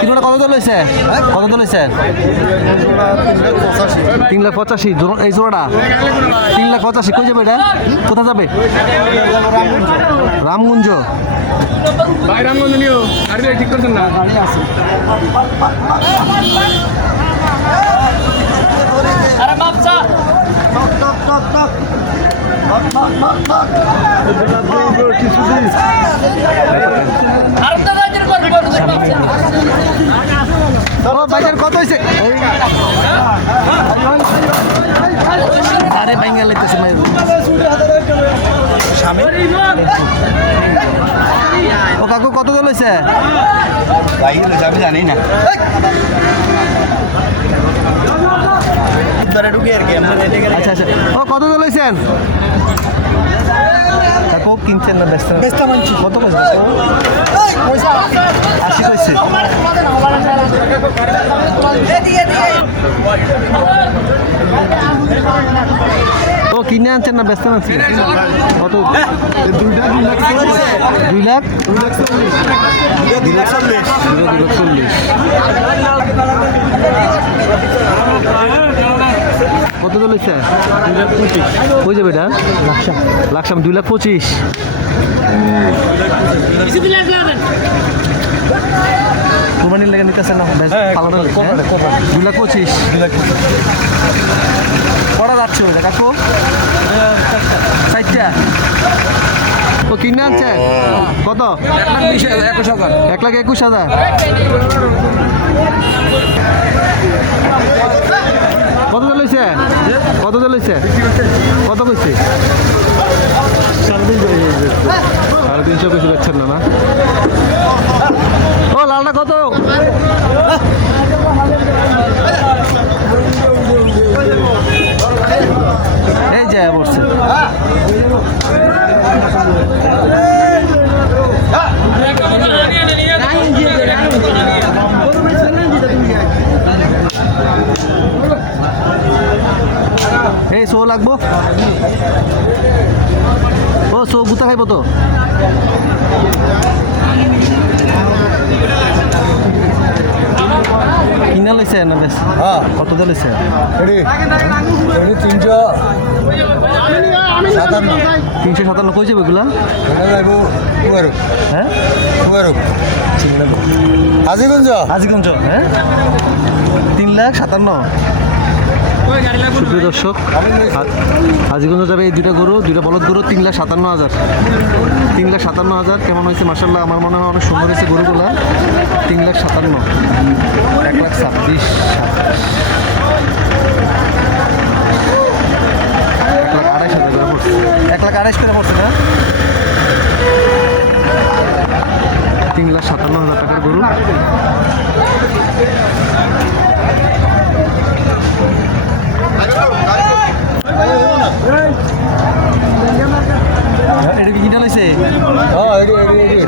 কিলোটা কত দল হয়েছে কত দল হয়েছে তিন লাখ পঁচাশি এই জোড়াটা তিন লাখ পঁচাশি কই যাবে এটা। কোথায় যাবে? রামগঞ্জ ভাই রামগঞ্জ নিও। গাড়ি ঠিক করছেন না? ও বাজার কত হয়েছে আরে বাইঙ্গা লাগতেছে মায়ের। ও কাকু কত দল হয়েছে আমি জানি না। আচ্ছা আচ্ছা। ও কত দল হয়েছেন কাকু কিনছেন না ব্যস্ত? কত কইছে আশি কইছে ও কিনে আনছেন না ব্যস্ত আনছেন কত? দুই লাখ? দুই লাখ চল্লিশ দুই লাখ চল্লিশ। কত চলেছে দুই লাখ হয়ে যাবে এটা? লাকসাম। লাকসাম দুই লাখ পঁচিশ। কোরবানির লেগে না। হ্যাঁ? দুই লাখ পঁচিশ। কটা যাচ্ছে ওইটা কাকু? ষাটটা ও কিনে আনছেন কত? একুশ হাজার। এক লাখ একুশ হাজার। কত চলেছে? কত চলেছে কত কইছে। সাড়ে তিনশো কিছু না না? গুতা খাইব তো? কিনা লৈছে না হ্যাঁ কত দিয়ে লৈছে? তিনশো। সাতান্ন। তিনশো সাতান্ন কই যাবে এগুলা হ্যাঁ হাজিগঞ্জ হাজিগঞ্জ হ্যাঁ তিন লাখ সাতান্ন। সুপ্রিয় দর্শক হাজিগঞ্জ যাবে এই দুইটা গরু, দুইটা বলদ গরু, তিন লাখ সাতান্ন হাজার। তিন লাখ সাতান্ন হাজার, কেমন হয়েছে? মার্শাল্লাহ আমার মনে হয় অনেক সুন্দর হয়েছে গরুগুলা। তিন লাখ সাতান্ন। এক লাখ ছাব্বিশ এক লাখ আড়াইশ হাজার এক লাখ আড়াইশ করে পড়ছে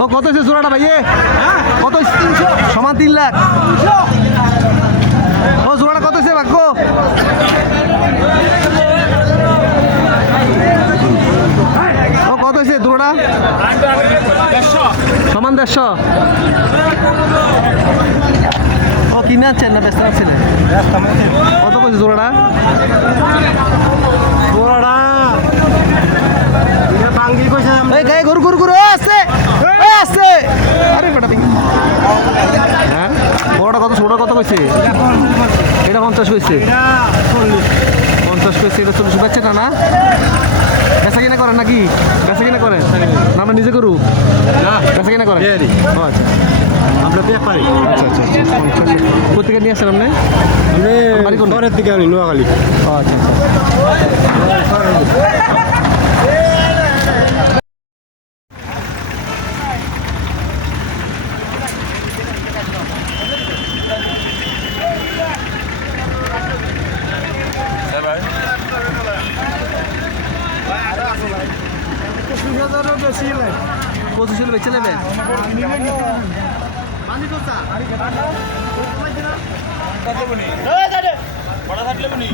ও, কত হয়েছে জোড়াটা ভাইয়ে? কত? সমান তিন লাখ। ও, জোড়াটা কত হয়েছে ভাগ্য? ও, কত হয়েছে জোড়াটা? সমান দেড়শো। ও, কিনে আনছেন না ব্যস্ত আনছিলেন কত কইছে জোড়াটা? জোড়াটা বাঙ্গি কইছে এই গায়ে গরু গরু গরু আছে আছে। আরে বেটা দেখি। হ্যাঁ? বড়টা কত ছোটটা কত কইছে? এটা পঞ্চাশ কইছে। পঞ্চাশ কইছে? এটা চল্লিশ। পাচ্ছে না না? বেচা কিনা করেন নাকি? বেচা কিনা করেন? না আমরা নিজে করু না। বেচা কিনা করেন? ও আচ্ছা। আমরা ব্যাপারী। আচ্ছা আচ্ছা আচ্ছা পঞ্চাশ কোথেকে নিয়ে আসেন আপনি? আমি বাড়ি কোন? আমি নোয়াখালী। আচ্ছা আচ্ছা লাগে পঁচিশ হলে বেছে নেবেন কত বনি কটা থাকলে বনি